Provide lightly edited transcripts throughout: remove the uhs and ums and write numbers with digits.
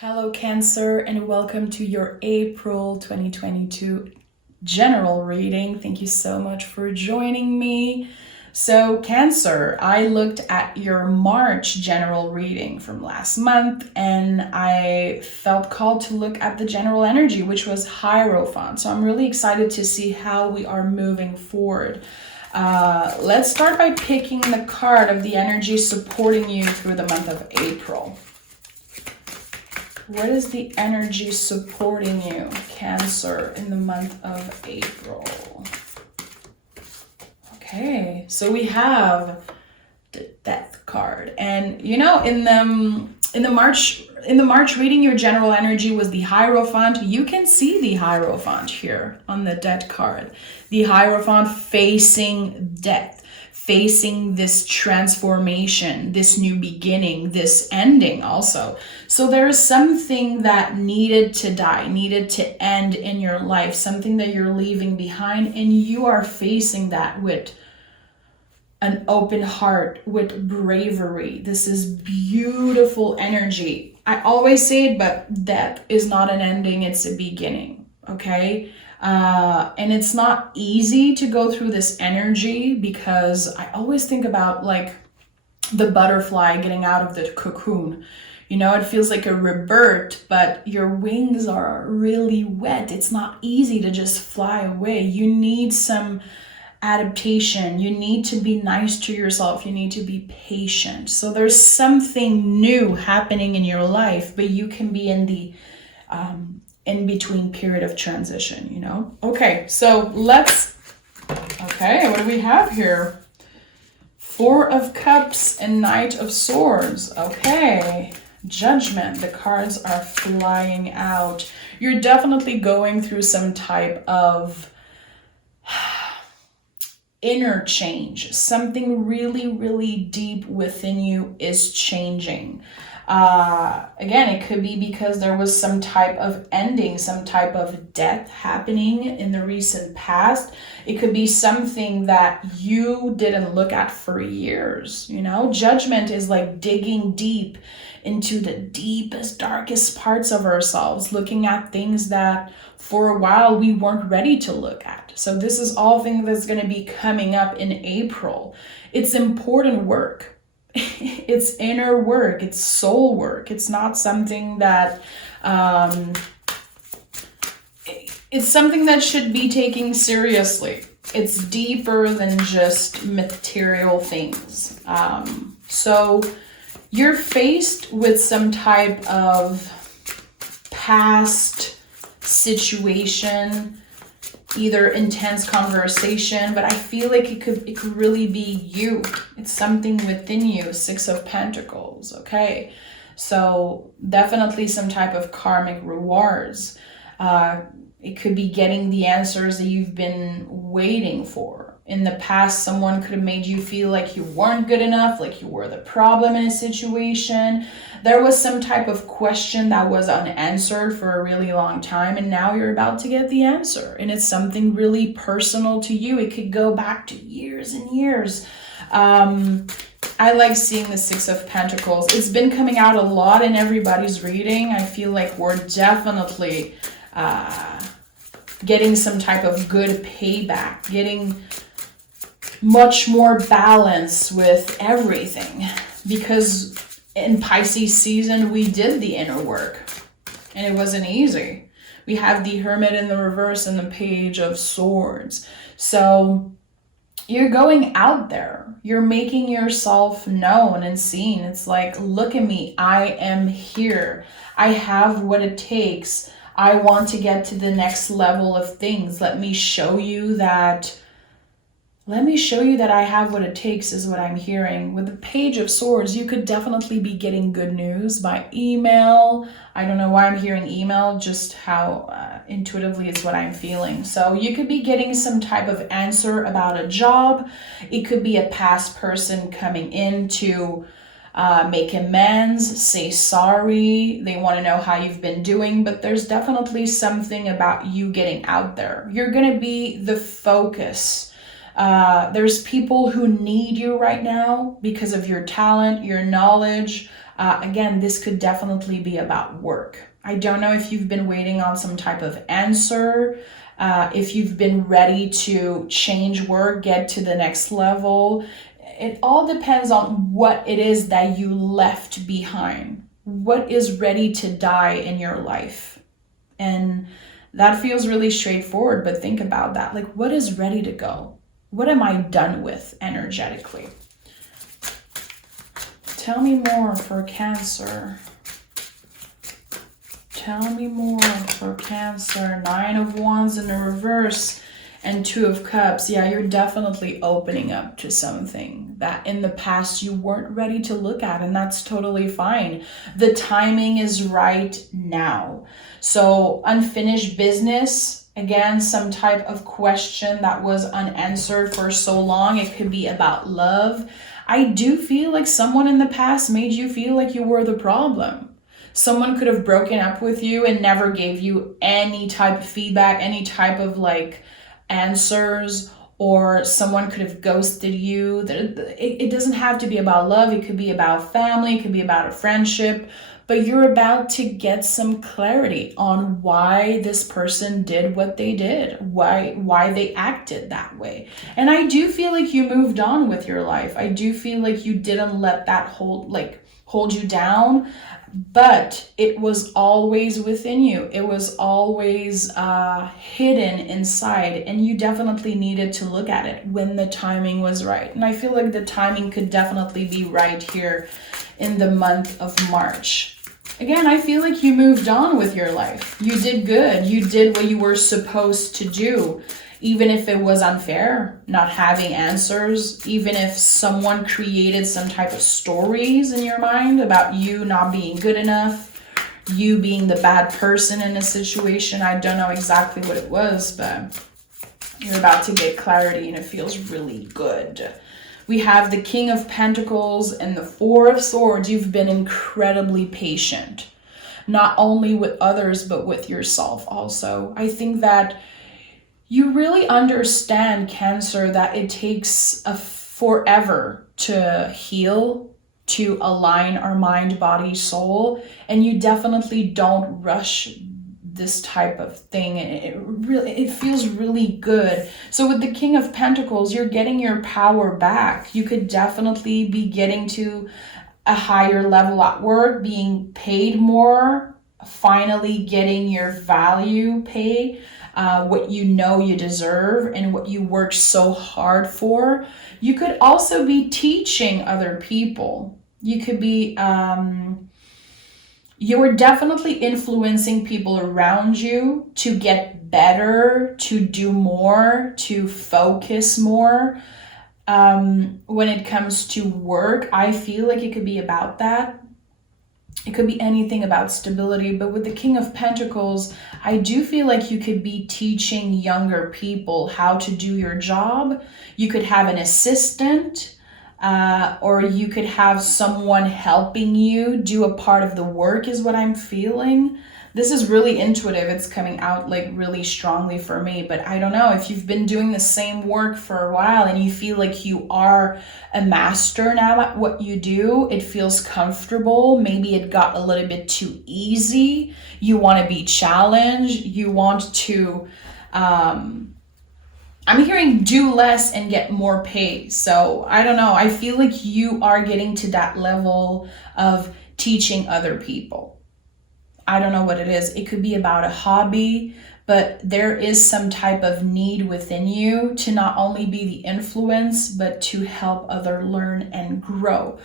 Hello, Cancer, and welcome to your April 2022 general reading. Thank you so much for joining me. So, Cancer, I looked at your March general reading from last month and I felt called to look at the general energy, which was Hierophant. So, I'm really excited to see how we are moving forward. Let's start by picking the card of the energy supporting you through the month of April. What is the energy supporting you, Cancer, in the month of April? Okay, so we have the Death card, and you know, in the March reading, your general energy was the Hierophant. You can see the Hierophant here on the Death card. The Hierophant facing death, facing this transformation, this new beginning, this ending also. So there is something that needed to die, needed to end in your life, something that you're leaving behind, and you are facing that with an open heart, with bravery. This is beautiful energy. I always say it, but death is not an ending, it's a beginning, okay? And it's not easy to go through this energy because I always think about like the butterfly getting out of the cocoon. You know, it feels like a rebirth, but your wings are really wet. It's not easy to just fly away. You need some adaptation. You need to be nice to yourself. You need to be patient. So there's something new happening in your life, but you can be in the in-between period of transition, you know? Okay, so okay, what do we have here? Four of Cups and Knight of Swords. Okay, Judgment. The cards are flying out. You're definitely going through some type of inner change. Something really, really deep within you is changing. Again, it could be because there was some type of ending, some type of death happening in the recent past. It could be something that you didn't look at for years, you know? Judgment is like digging deep into the deepest, darkest parts of ourselves, looking at things that for a while we weren't ready to look at. So this is all things that's going to be coming up in April. It's important work. It's inner work, it's soul work. It's not something that it's something that should be taken seriously. It's deeper than just material things. So you're faced with some type of past situation, either intense conversation, but I feel like it could really be you. It's something within you. Six of Pentacles. Okay, so definitely some type of karmic rewards. It could be getting the answers that you've been waiting for. In the past, someone could have made you feel like you weren't good enough, like you were the problem in a situation. There was some type of question that was unanswered for a really long time, and now you're about to get the answer. And it's something really personal to you. It could go back to years and years. I like seeing the Six of Pentacles. It's been coming out a lot in everybody's reading. I feel like we're definitely getting some type of good payback, getting much more balance with everything, because in Pisces season we did the inner work and it wasn't easy. We have the Hermit in the reverse and the Page of Swords. So you're going out there, you're making yourself known and seen. It's like, look at me, I am here, I have what it takes, I want to get to the next level of things. Let me show you that I have what it takes, is what I'm hearing. With the Page of Swords, you could definitely be getting good news by email. I don't know why I'm hearing email, just how intuitively it's what I'm feeling. So you could be getting some type of answer about a job. It could be a past person coming in to make amends, say sorry. They want to know how you've been doing, but there's definitely something about you getting out there. You're going to be the focus. There's people who need you right now because of your talent, your knowledge. Again, this could definitely be about work. I don't know if you've been waiting on some type of answer, if you've been ready to change work, get to the next level. It all depends on what it is that you left behind. What is ready to die in your life? And that feels really straightforward, but think about that. Like, what is ready to go? What am I done with energetically? Tell me more for Cancer. Tell me more for Cancer. 9 of Wands in the reverse and 2 of Cups. Yeah, you're definitely opening up to something that in the past you weren't ready to look at, and that's totally fine. The timing is right now. So unfinished business, again, some type of question that was unanswered for so long. It could be about love. I do feel like someone in the past made you feel like you were the problem. Someone could have broken up with you and never gave you any type of feedback, any type of like answers, or someone could have ghosted you. It doesn't have to be about love. It could be about family. It could be about a friendship. But you're about to get some clarity on why this person did what they did, why they acted that way. And I do feel like you moved on with your life. I do feel like you didn't let that hold you down, but it was always within you. It was always hidden inside, and you definitely needed to look at it when the timing was right. And I feel like the timing could definitely be right here in the month of March. Again, I feel like you moved on with your life. You did good. You did what you were supposed to do. Even if it was unfair, not having answers, even if someone created some type of stories in your mind about you not being good enough, you being the bad person in a situation. I don't know exactly what it was, but you're about to get clarity and it feels really good. We have the King of Pentacles and the 4 of Swords. You've been incredibly patient, not only with others, but with yourself also. I think that you really understand, Cancer, that it takes forever to heal, to align our mind, body, soul, and you definitely don't rush this type of thing. It feels really good. So with the King of Pentacles, you're getting your power back. You could definitely be getting to a higher level at work, being paid more, finally getting your value pay, what you know you deserve and what you worked so hard for. You could also be teaching other people. You could be you're definitely influencing people around you to get better, to do more, to focus more. When it comes to work, I feel like it could be about that. It could be anything about stability, but with the King of Pentacles, I do feel like you could be teaching younger people how to do your job. You could have an assistant, or you could have someone helping you do a part of the work is what I'm feeling. This is really intuitive. It's coming out like really strongly for me, but I don't know if you've been doing the same work for a while and you feel like you are a master now at what you do. It feels comfortable. Maybe it got a little bit too easy. You want to be challenged. You want to, I'm hearing do less and get more pay. So I don't know. I feel like you are getting to that level of teaching other people. I don't know what it is. It could be about a hobby, but there is some type of need within you to not only be the influence, but to help others learn and grow.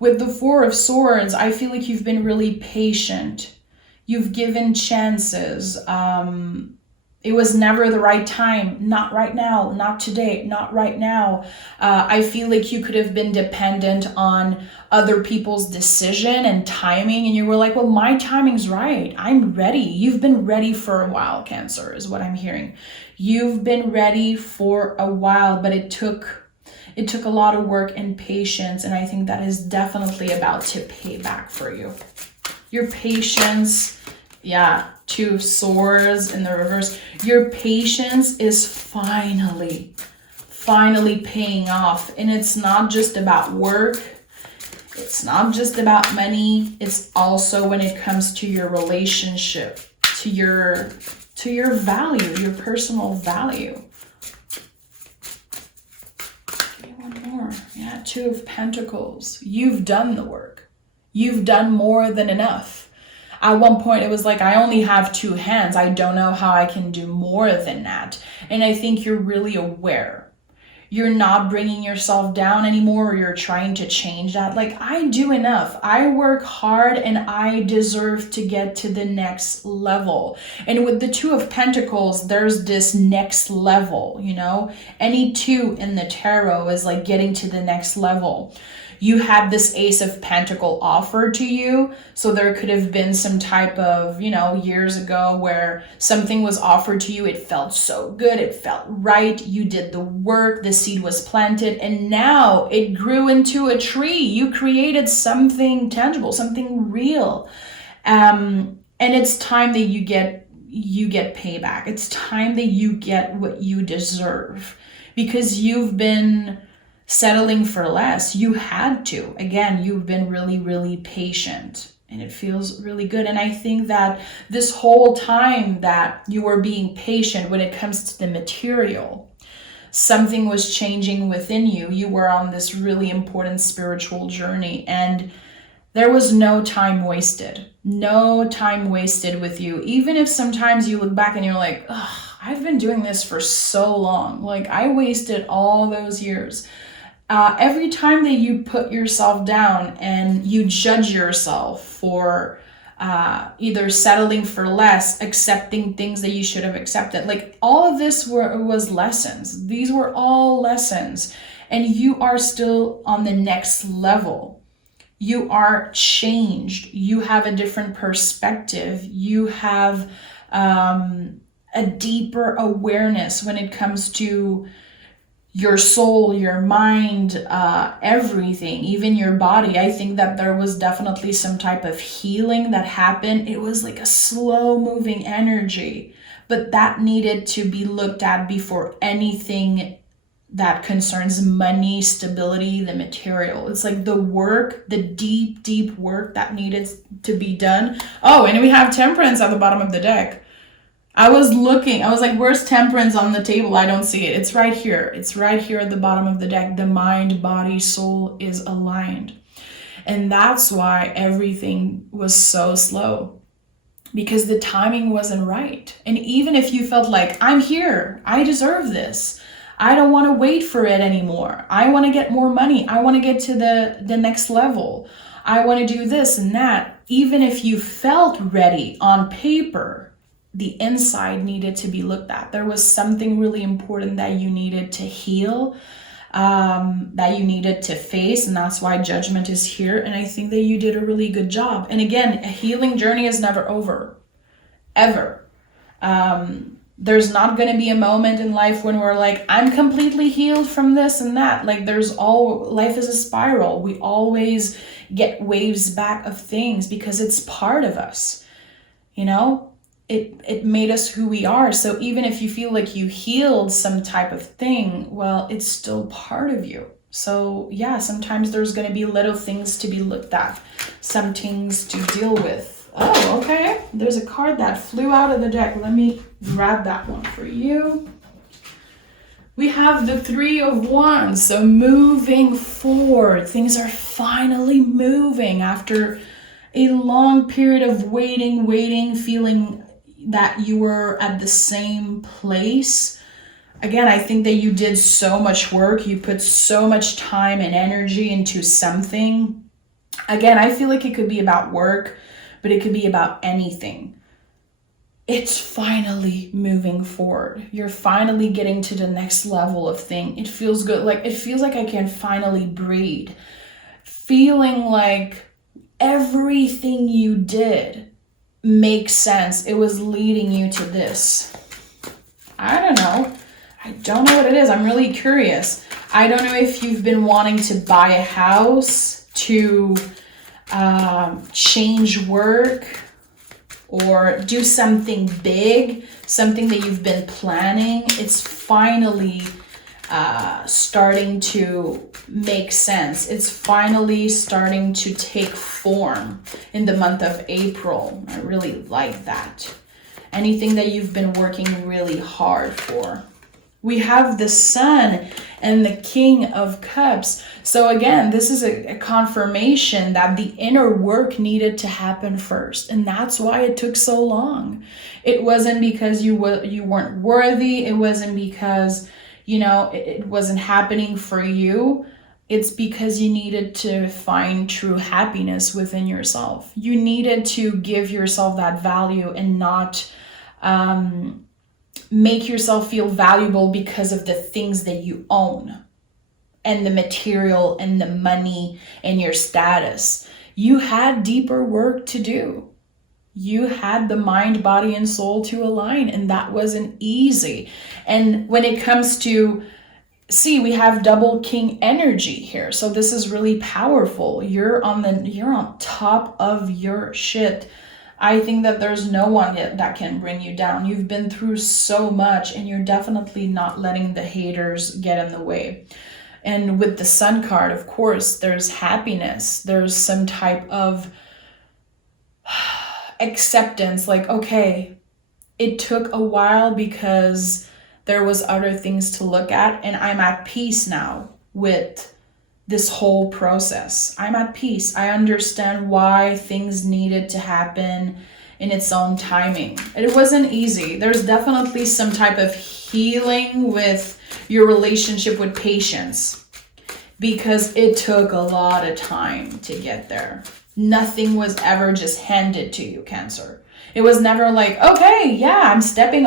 With the 4 of Swords, I feel like you've been really patient. You've given chances. It was never the right time. Not right now, not today, not right now. I feel like you could have been dependent on other people's decision and timing, and you were like, well, my timing's right. I'm ready. You've been ready for a while, Cancer, is what I'm hearing. You've been ready for a while, but it took a lot of work and patience, and I think that is definitely about to pay back for you. Your patience, yeah, 2 of Swords in the reverse. Your patience is finally paying off. And it's not just about work. It's not just about money. It's also when it comes to your relationship, to your value, your personal value. Okay, one more. Yeah, Two of Pentacles. You've done the work. You've done more than enough. At one point, it was like, I only have 2 hands. I don't know how I can do more than that. And I think you're really aware. You're not bringing yourself down anymore, or you're trying to change that. Like, I do enough. I work hard and I deserve to get to the next level. And with the Two of Pentacles, there's this next level, you know? Any 2 in the tarot is like getting to the next level. You had this Ace of Pentacle offered to you. So there could have been some type of, you know, years ago where something was offered to you. It felt so good. It felt right. You did the work. The seed was planted. And now it grew into a tree. You created something tangible, something real. And it's time that you get payback. It's time that you get what you deserve, because you've been settling for less. You had to. Again, you've been really, really patient, and it feels really good. And I think that this whole time that you were being patient when it comes to the material, something was changing within you. You were on this really important spiritual journey, and there was no time wasted. No time wasted with you. Even if sometimes you look back and you're like, oh, I've been doing this for so long. Like, I wasted all those years. Every time that you put yourself down and you judge yourself for either settling for less, accepting things that you should have accepted, like, all of this was lessons. These were all lessons, and you are still on the next level. You are changed. You have a different perspective. You have a deeper awareness when it comes to your soul, your mind, everything, even your body. I think that there was definitely some type of healing that happened. It was like a slow moving energy, but that needed to be looked at before anything that concerns money, stability, the material. It's like the work, the deep, deep work that needed to be done. Oh, and we have Temperance at the bottom of the deck. I was like, where's Temperance on the table? I don't see it. It's right here. It's right here at the bottom of the deck. The mind, body, soul is aligned. And that's why everything was so slow, because the timing wasn't right. And even if you felt like, I'm here, I deserve this, I don't want to wait for it anymore, I want to get more money, I want to get to the next level, I want to do this and that, even if you felt ready on paper, the inside needed to be looked at. There was something really important that you needed to heal, that you needed to face, and that's why judgment is here. And I think that you did a really good job. And again, a healing journey is never over, ever. There's not going to be a moment in life when we're like, I'm completely healed from this and that. Like, life is a spiral. We always get waves back of things because it's part of us, you know? It made us who we are. So even if you feel like you healed some type of thing, well, it's still part of you. So yeah, sometimes there's going to be little things to be looked at, some things to deal with. Oh, okay. There's a card that flew out of the deck. Let me grab that one for you. We have the Three of Wands. So moving forward, things are finally moving after a long period of waiting, feeling that you were at the same place. Again, I think that you did so much work. You put so much time and energy into something. Again, I feel like it could be about work, but it could be about anything. It's finally moving forward. You're finally getting to the next level of thing. It feels good. Like, it feels like I can finally breathe. Feeling like everything you did makes sense. It was leading you to this. I don't know what it is. I'm really curious. I don't know if you've been wanting to buy a house, to change work, or do something big, something that you've been planning. It's finally starting to make sense. It's finally starting to take form in the month of April. I really like that. Anything that you've been working really hard for. We have the Sun and the King of Cups. So again, this is a confirmation that the inner work needed to happen first. And that's why it took so long. It wasn't because you weren't worthy. It wasn't because, it wasn't happening for you. It's because you needed to find true happiness within yourself. You needed to give yourself that value and not make yourself feel valuable because of the things that you own and the material and the money and your status. You had deeper work to do. You had the mind, body, and soul to align, and that wasn't easy. And when it comes to, we have double king energy here. So this is really powerful. You're on top of your shit. I think that there's no one that can bring you down. You've been through so much, and you're definitely not letting the haters get in the way. And with the Sun card, of course, there's happiness. There's some type of acceptance. Like, okay, it took a while because there was other things to look at, and I'm at peace now with this whole process. I'm at peace. I understand why things needed to happen in its own timing. It wasn't easy. There's definitely some type of healing with your relationship with patience, because it took a lot of time to get there. Nothing was ever just handed to you, Cancer. It was never like, okay, yeah, I'm stepping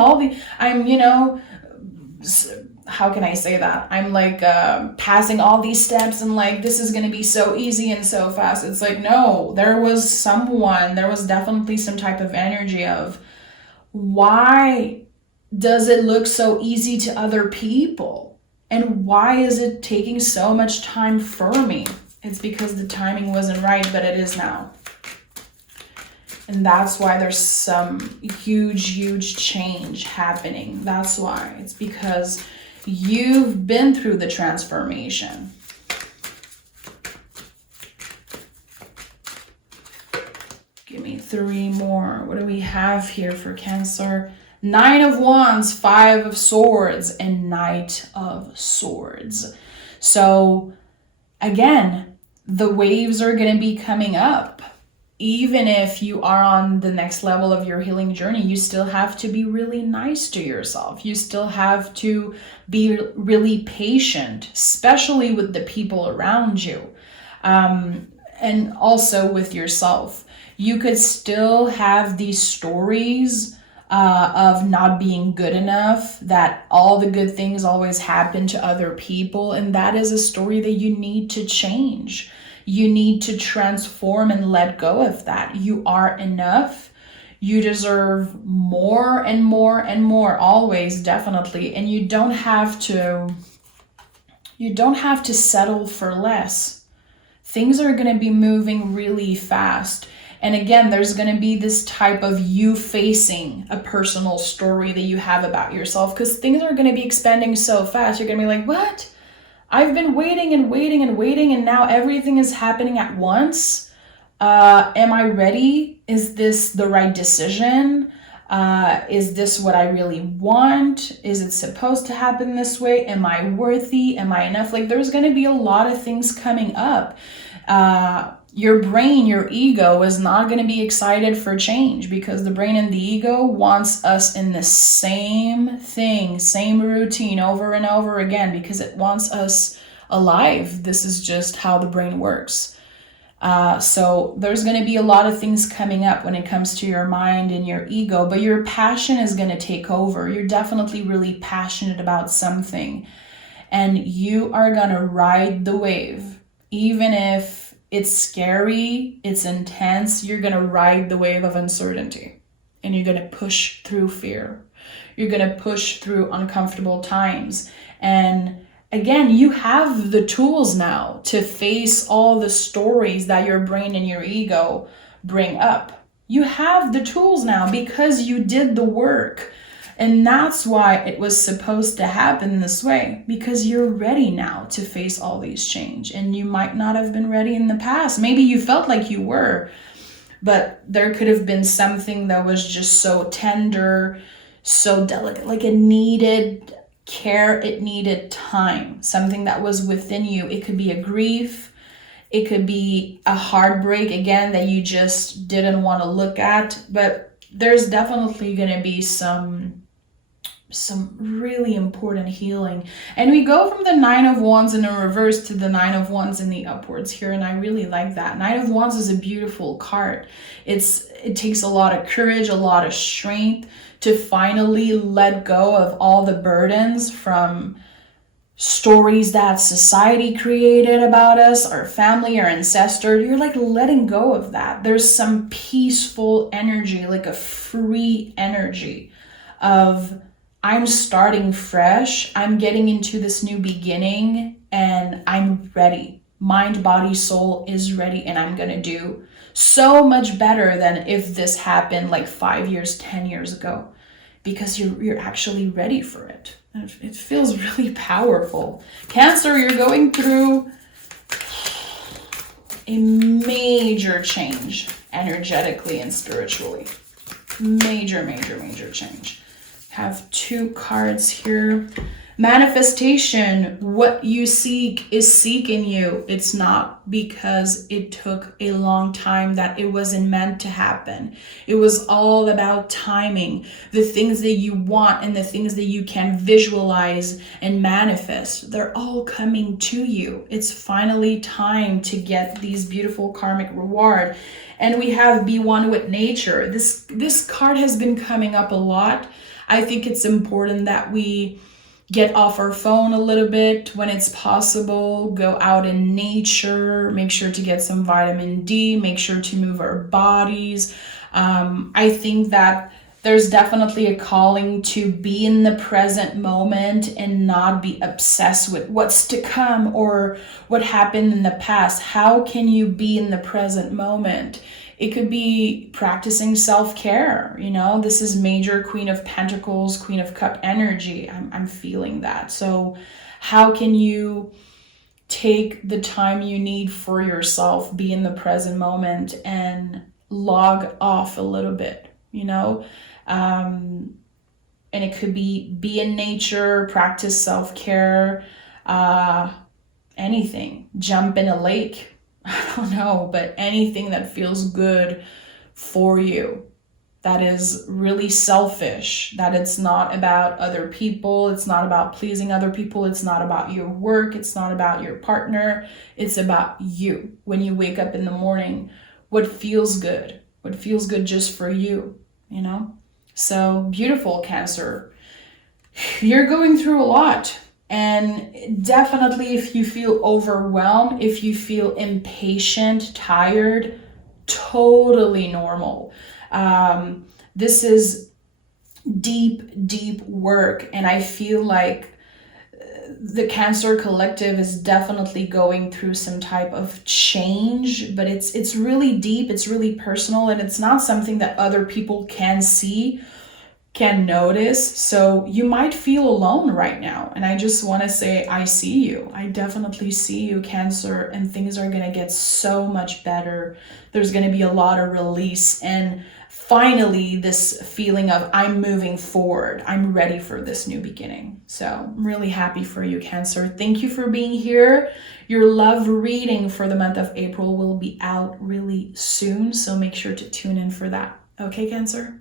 how can I say that? I'm like passing all these steps and like, this is going to be so easy and so fast. It's like, no, there was definitely some type of energy of, why does it look so easy to other people? And why is it taking so much time for me? It's because the timing wasn't right, but it is now. And that's why there's some huge change happening. That's why. It's because you've been through the transformation. Give me 3 more. What do we have here for Cancer? 9 of Wands, 5 of Swords, and Knight of Swords. So again, the waves are going to be coming up. Even if you are on the next level of your healing journey, you still have to be really nice to yourself. You still have to be really patient, especially with the people around you, and also with yourself. You could still have these stories of not being good enough, that all the good things always happen to other people, and that is a story that you need to change. You need to transform and let go of that. You are enough. You deserve more and more and more, always, definitely. And you don't have to settle for less. Things are going to be moving really fast. And again, there's going to be this type of you facing a personal story that you have about yourself, because things are going to be expanding so fast. You're going to be like, what? I've been waiting, and now everything is happening at once. Am I ready? Is this the right decision? Is this what I really want? Is it supposed to happen this way? Am I worthy? Am I enough? Like, there's going to be a lot of things coming up. Your brain, your ego is not going to be excited for change, because the brain and the ego wants us in the same thing, same routine over and over again, because it wants us alive. This is just how the brain works. So there's going to be a lot of things coming up when it comes to your mind and your ego, but your passion is going to take over. You're definitely really passionate about something, and you are going to ride the wave. Even if it's scary, it's intense, you're going to ride the wave of uncertainty, and you're going to push through fear. You're going to push through uncomfortable times. And again, you have the tools now to face all the stories that your brain and your ego bring up. You have the tools now because you did the work. And that's why it was supposed to happen this way, because you're ready now to face all these change. And you might not have been ready in the past. Maybe you felt like you were, but there could have been something that was just so tender, so delicate, like it needed care, it needed time, something that was within you. It could be a grief, it could be a heartbreak, again, that you just didn't want to look at. But there's definitely going to be some really important healing. And we go from the 9 of Wands in the reverse to the 9 of Wands in the upwards here, and I really like that. 9 of Wands is a beautiful card. It takes a lot of courage, a lot of strength to finally let go of all the burdens from stories that society created about us, our family, our ancestor. You're like letting go of that. There's some peaceful energy, like a free energy of, I'm starting fresh, I'm getting into this new beginning, and I'm ready. Mind, body, soul is ready, and I'm gonna do so much better than if this happened like 5 years, 10 years ago, because you're actually ready for it. It feels really powerful. Cancer, you're going through a major change energetically and spiritually. Major, major, major change. Have 2 cards here. Manifestation, what you seek is seeking you. It's not because it took a long time that it wasn't meant to happen. It was all about timing. The things that you want and the things that you can visualize and manifest, they're all coming to you. It's finally time to get these beautiful karmic reward. And we have be one with nature. This card has been coming up a lot. I think it's important that we get off our phone a little bit when it's possible, go out in nature, make sure to get some vitamin D, make sure to move our bodies. I think that there's definitely a calling to be in the present moment and not be obsessed with what's to come or what happened in the past. How can you be in the present moment? It could be practicing self-care. This is major Queen of Pentacles, Queen of Cup energy. I'm feeling that. So how can you take the time you need for yourself, be in the present moment, and log off a little bit, and it could be in nature, practice self-care, anything, jump in a lake. I don't know, but anything that feels good for you, that is really selfish, that it's not about other people, it's not about pleasing other people, it's not about your work, it's not about your partner, it's about you. When you wake up in the morning, what feels good just for you, So beautiful, Cancer. You're going through a lot. And definitely if you feel overwhelmed, if you feel impatient, tired, totally normal. This is deep, deep work. And I feel like the Cancer collective is definitely going through some type of change, but it's really deep, it's really personal, and it's not something that other people can see, can notice. So you might feel alone right now. And I just want to say, I see you. I definitely see you, Cancer, and things are going to get so much better. There's going to be a lot of release. And finally, this feeling of I'm moving forward. I'm ready for this new beginning. So I'm really happy for you, Cancer. Thank you for being here. Your love reading for the month of April will be out really soon. So make sure to tune in for that. Okay, Cancer?